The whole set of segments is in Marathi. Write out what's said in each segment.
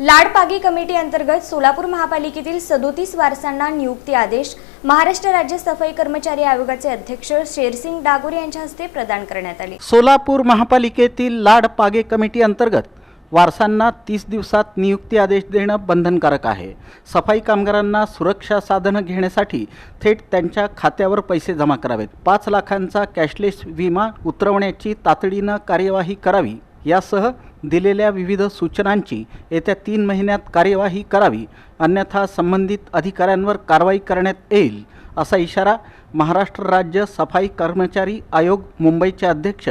लाडपागे कमिटी अंतर्गत सोलापूर महापालिकेतील 37 वारसांना नियुक्ती आदेश महाराष्ट्र राज्य सफाई कर्मचारी आयोगाचे अध्यक्ष शेरसिंग डागोर यांच्या हस्ते प्रदान करण्यात आले। सोलापूर महापालिकेतील लाडपागे कमिटी अंतर्गत वारसांना 30 दिवसात नियुक्ती आदेश देणं बंधनकारक आहे। सफाई कामगारांना सुरक्षा साधनं घेण्यासाठी थेट त्यांच्या खात्यावर पैसे जमा करावेत। 5 लाखांचा कॅशलेस विमा उतरवण्याची तातडीनं कार्यवाही करावी यासह दिलेल्या विविध सूचनांची येत्या 3 महिन्यात कार्यवाही करावी, अन्यथा संबंधित अधिकाऱ्यांवर कारवाई करण्यात येईल असा इशारा महाराष्ट्र राज्य सफाई कर्मचारी आयोग मुंबईचे अध्यक्ष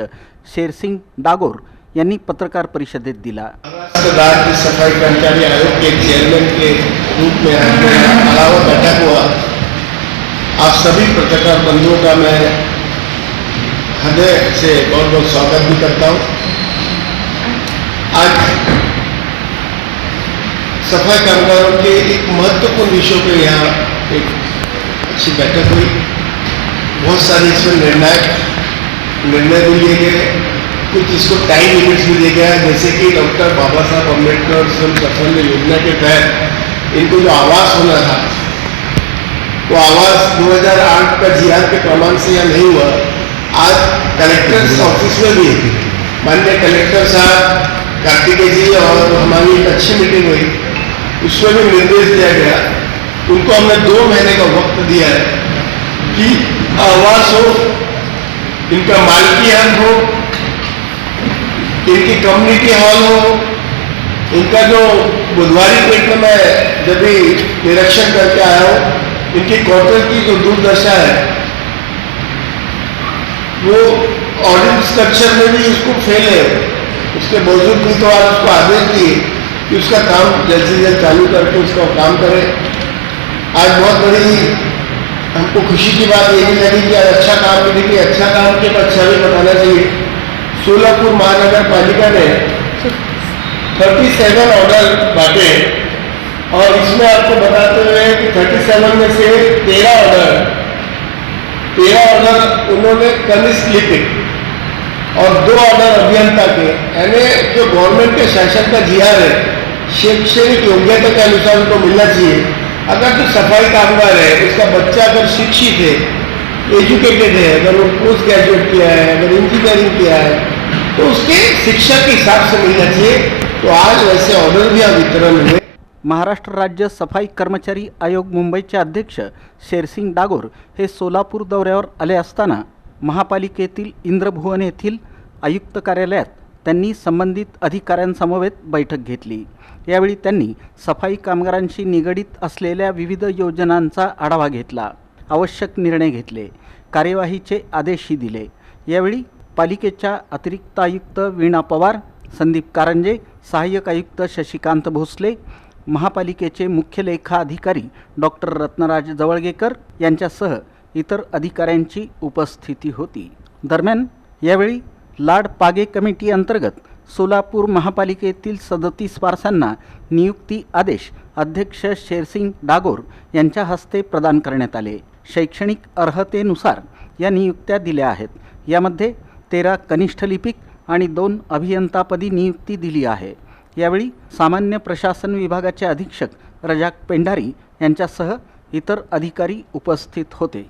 शेरसिंग डागोर यांनी पत्रकार परिषदेत दिला। महाराष्ट्र राज्य सफाई कर्मचारी आयोग के चेयरमैन के रूप में अलावा बैठक हुआ। आप सभी पत्रकार बंधुओं का मैं हृदय से बहुत बहुत स्वागत भी करता हूँ। आज सफाई कामगारों के एक महत्वपूर्ण विषयों पे यहाँ एक अच्छी बैठक हुई। बहुत सारे इसमें निर्णय भी लिए गए, कुछ इसको टाइम लिमिट्स भी दिए गया, जैसे कि डॉक्टर बाबा साहब अम्बेडकर श्रम साफल्य योजना के तहत इनको जो आवास होना था वो आवास 2008 का जीआर के प्रमाण से यहाँ नहीं हुआ। आज कलेक्टर ऑफिस में भी माननीय कलेक्टर साहब कार्तिकेय जी और हमारी एक अच्छी मीटिंग हुई, उसमें भी निर्देश दिया गया। उनको हमने 2 महीने का वक्त दिया है कि आवास हो, इनका मालिकी हक हो, इनकी कम्युनिटी हॉल हो, इनका जो बुधवारी पेट में मैं जब भी निरीक्षण करके आया हूँ, इनकी क्वार्टर की जो दुर्दशा है वो ऑडिट स्ट्रक्चर में भी उसको फेल है। उसके बावजूद भी तो आज उसको आदेश दिए कि उसका काम जल्द से जल्द चालू करके उसका काम करें। आज बहुत बड़ी हमको खुशी की बात ये भी लगी कि आज अच्छा काम भी देखिए, अच्छा काम के अच्छा भी बताना चाहिए। सोलापुर महानगर पालिका ने 37 ऑर्डर बांटे और इसमें आपको बताते हुए कि 37 में से 13 ऑर्डर उन्होंने कनिष्ठ लिपिक और 2 ऑर्डर अभियंता के, यानी जो गवर्नमेंट के शासन का जीआर है शैक्षणिक योग्यता के अनुसार उनको मिलना चाहिए। अगर जो सफाई कामगार है उसका बच्चा अगर शिक्षित है, एजुकेटेड है, अगर वो पोस्ट ग्रेजुएट किया है, अगर इंजीनियरिंग किया है, तो उसके शिक्षा के हिसाब से मिलना चाहिए। तो आज वैसे ऑर्डर भी वितरण हुए। महाराष्ट्र राज्य सफाई कर्मचारी आयोग मुंबईचे अध्यक्ष शेरसिंग डागोर हे सोलापूर दौऱ्यावर आले असताना महापालिकेतील इंद्रभुवन येथील आयुक्त कार्यालयात त्यांनी संबंधित अधिकाऱ्यांसमवेत बैठक घेतली। यावेळी त्यांनी सफाई कामगारांशी निगडित असलेल्या विविध योजनांचा आढावा घेतला, आवश्यक निर्णय घेतले, कार्यवाहीचे आदेशही दिले। यावेळी पालिकेच्या अतिरिक्त आयुक्त वीणा पवार, संदीप कारंजे, सहाय्यक आयुक्त शशिकांत भोसले, महापालिकेचे मुख्य लेखा अधिकारी डॉक्टर रत्नराज जवळगेकर यांच्यासह इतर अधिकाऱ्यांची उपस्थिती होती। दरम्यान यावेळी लाडपागे कमिटी अंतर्गत सोलापूर महापालिकेतील 37 वारसांना नियुक्ती आदेश अध्यक्ष शेरसिंग डागोर यांच्या हस्ते प्रदान करण्यात आले। शैक्षणिक अर्हतेनुसार या नियुक्त्या दिल्या आहेत। यामध्ये 13 कनिष्ठ लिपिक आणि 2 अभियंतापदी नियुक्ती दिली आहे। यावेळी सामान्य प्रशासन विभागाचे अधीक्षक रजाक पेंढारी यांच्यासह इतर अधिकारी उपस्थित होते।